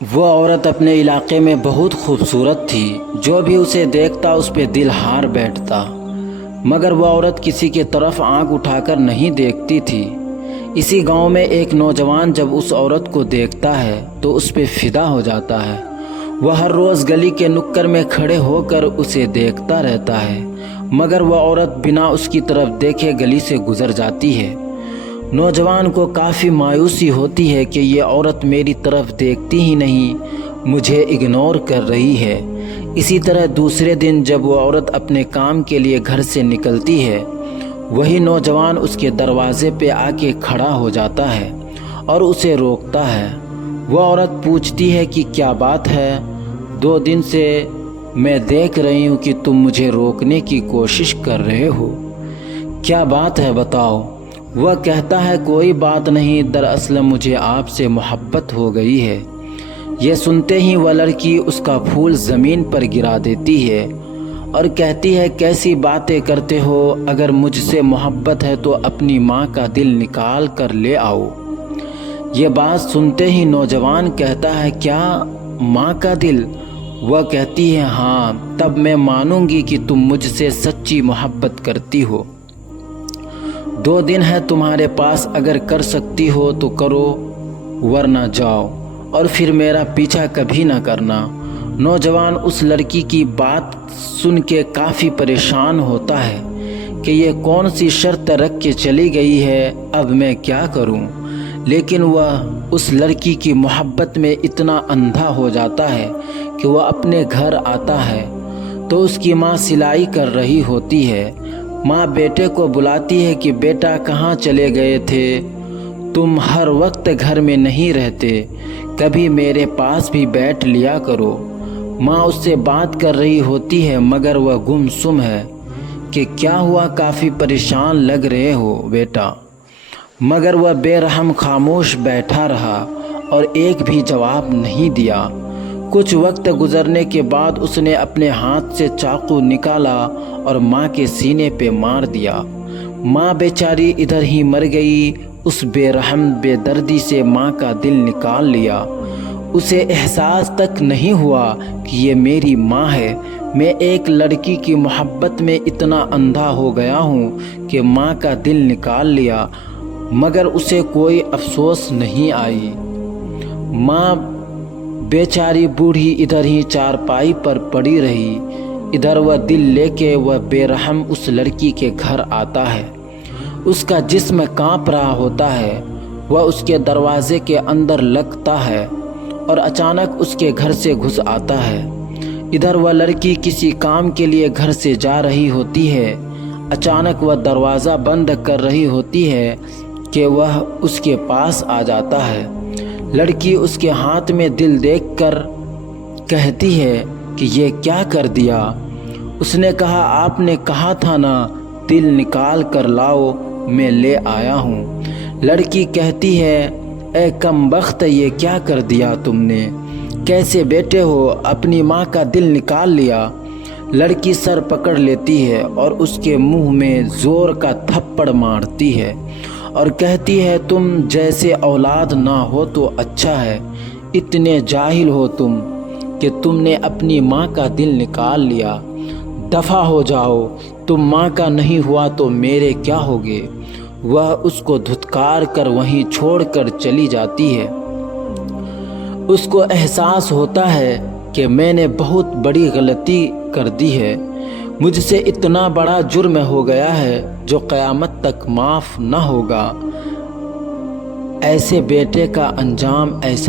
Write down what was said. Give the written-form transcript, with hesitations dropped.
وہ عورت اپنے علاقے میں بہت خوبصورت تھی، جو بھی اسے دیکھتا اس پہ دل ہار بیٹھتا، مگر وہ عورت کسی کی طرف آنکھ اٹھا کر نہیں دیکھتی تھی۔ اسی گاؤں میں ایک نوجوان جب اس عورت کو دیکھتا ہے تو اس پہ فدا ہو جاتا ہے۔ وہ ہر روز گلی کے نکڑ میں کھڑے ہو کر اسے دیکھتا رہتا ہے، مگر وہ عورت بنا اس کی طرف دیکھے گلی سے گزر جاتی ہے۔ نوجوان کو کافی مایوسی ہوتی ہے کہ یہ عورت میری طرف دیکھتی ہی نہیں، مجھے اگنور کر رہی ہے۔ اسی طرح دوسرے دن جب وہ عورت اپنے کام کے لیے گھر سے نکلتی ہے، وہی نوجوان اس کے دروازے پہ آ کے کھڑا ہو جاتا ہے اور اسے روکتا ہے۔ وہ عورت پوچھتی ہے کہ کیا بات ہے؟ 2 دن سے میں دیکھ رہی ہوں کہ تم مجھے روکنے کی کوشش کر رہے ہو، کیا بات ہے بتاؤ؟ وہ کہتا ہے کوئی بات نہیں، دراصل مجھے آپ سے محبت ہو گئی ہے۔ یہ سنتے ہی وہ لڑکی اس کا پھول زمین پر گرا دیتی ہے اور کہتی ہے کیسی باتیں کرتے ہو، اگر مجھ سے محبت ہے تو اپنی ماں کا دل نکال کر لے آؤ۔ یہ بات سنتے ہی نوجوان کہتا ہے کیا ماں کا دل؟ وہ کہتی ہے ہاں، تب میں مانوں گی کہ تم مجھ سے سچی محبت کرتی ہو۔ 2 دن ہے تمہارے پاس، اگر کر سکتی ہو تو کرو ورنہ جاؤ، اور پھر میرا پیچھا کبھی نہ کرنا۔ نوجوان اس لڑکی کی بات سن کے کافی پریشان ہوتا ہے کہ یہ کون سی شرط رکھ کے چلی گئی ہے، اب میں کیا کروں؟ لیکن وہ اس لڑکی کی محبت میں اتنا اندھا ہو جاتا ہے کہ وہ اپنے گھر آتا ہے تو اس کی ماں سلائی کر رہی ہوتی ہے۔ ماں بیٹے کو بلاتی ہے کہ بیٹا کہاں چلے گئے تھے؟ تم ہر وقت گھر میں نہیں رہتے، کبھی میرے پاس بھی بیٹھ لیا کرو۔ ماں اس سے بات کر رہی ہوتی ہے مگر وہ گمسم ہے کہ کیا ہوا، کافی پریشان لگ رہے ہو بیٹا، مگر وہ بے رحم خاموش بیٹھا رہا اور ایک بھی جواب نہیں دیا۔ کچھ وقت گزرنے کے بعد اس نے اپنے ہاتھ سے چاقو نکالا اور ماں کے سینے پہ مار دیا۔ ماں بیچاری ادھر ہی مر گئی۔ اس بے رحم بے دردی سے ماں کا دل نکال لیا۔ اسے احساس تک نہیں ہوا کہ یہ میری ماں ہے۔ میں ایک لڑکی کی محبت میں اتنا اندھا ہو گیا ہوں کہ ماں کا دل نکال لیا، مگر اسے کوئی افسوس نہیں آئی۔ ماں بیچاری بوڑھی ادھر ہی چارپائی پر پڑی رہی۔ ادھر وہ دل لے کے وہ بے رحم اس لڑکی کے گھر آتا ہے۔ اس کا جسم کانپ رہا ہوتا ہے۔ وہ اس کے دروازے کے اندر لگتا ہے اور اچانک اس کے گھر سے گھس آتا ہے۔ ادھر وہ لڑکی کسی کام کے لیے گھر سے جا رہی ہوتی ہے۔ اچانک وہ دروازہ بند کر رہی ہوتی ہے کہ وہ اس کے پاس آ جاتا ہے۔ لڑکی اس کے ہاتھ میں دل دیکھ کر کہتی ہے کہ یہ کیا کر دیا؟ اس نے کہا آپ نے کہا تھا نا دل نکال کر لاؤ، میں لے آیا ہوں۔ لڑکی کہتی ہے اے کم بخت، یہ کیا کر دیا تم نے؟ کیسے بیٹے ہو، اپنی ماں کا دل نکال لیا؟ لڑکی سر پکڑ لیتی ہے اور اس کے منہ میں زور کا تھپڑ مارتی ہے اور کہتی ہے تم جیسے اولاد نہ ہو تو اچھا ہے، اتنے جاہل ہو تم کہ تم نے اپنی ماں کا دل نکال لیا۔ دفع ہو جاؤ، تم ماں کا نہیں ہوا تو میرے کیا ہوگے؟ وہ اس کو دھتکار کر وہیں چھوڑ کر چلی جاتی ہے۔ اس کو احساس ہوتا ہے کہ میں نے بہت بڑی غلطی کر دی ہے، مجھ سے اتنا بڑا جرم ہو گیا ہے جو قیامت تک معاف نہ ہوگا۔ ایسے بیٹے کا انجام ایسا